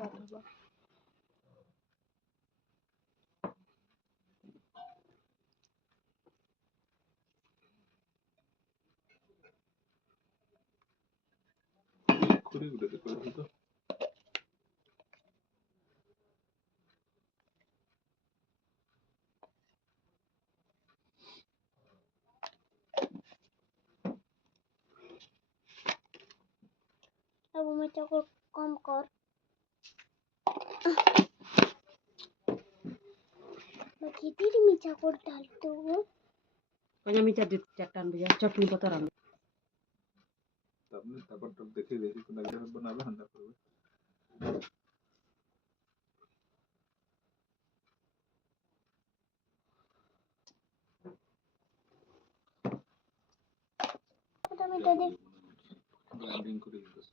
स्वाद होगा। अब मिर्चा को कम कर किती मिर्चा को डालते हो कहीं मिर्चा दे चट्टान भैया चटनी पता रहा तब ने तब देखी देखी तो नगर बनावे हंडा करवे तो मिर्चा दे ग्राइंडिंग করে দিতেছ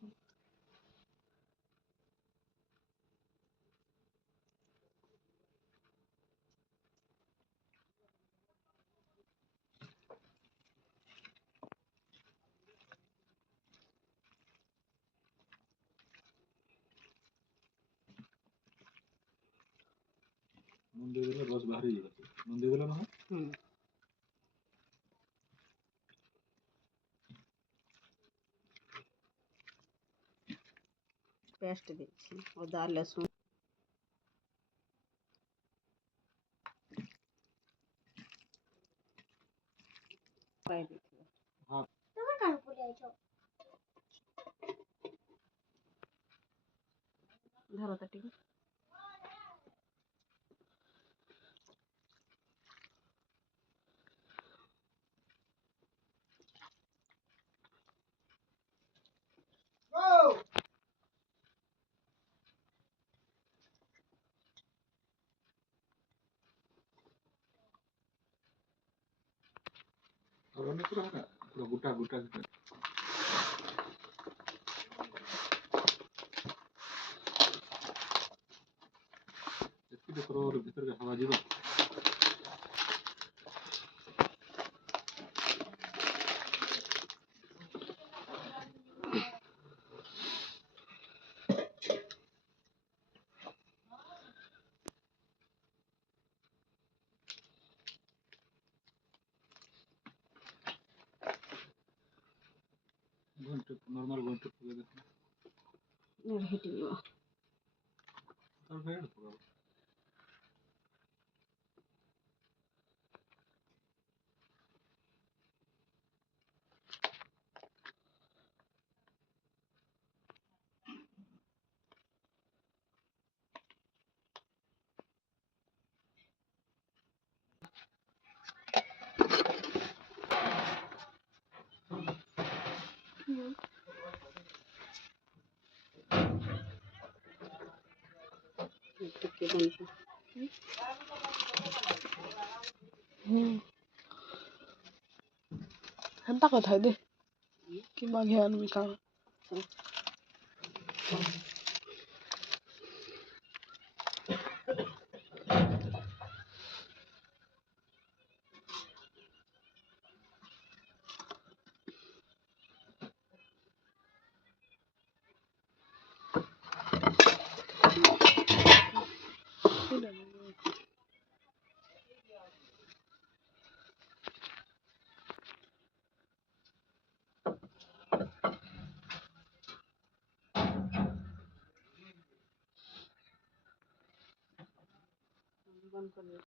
নুন দিয়ে দিলে রস বাহির হয়ে যাবে নুন দিয়ে দিলে না पेस्ट देखिए और दाल लहसुन फ्राई देखिए हां তুমি কার পরে আইছো धरो तटी और ने पूरा गोटा गोटा इसकी तो और भीतर का हवा जीवा घंटे नॉर्मल घंटे पूरा देखना और हिटिंग और फिर पूरा टिक्के बन के Henta ko thay de. Ki magyan mi ka. बंद कर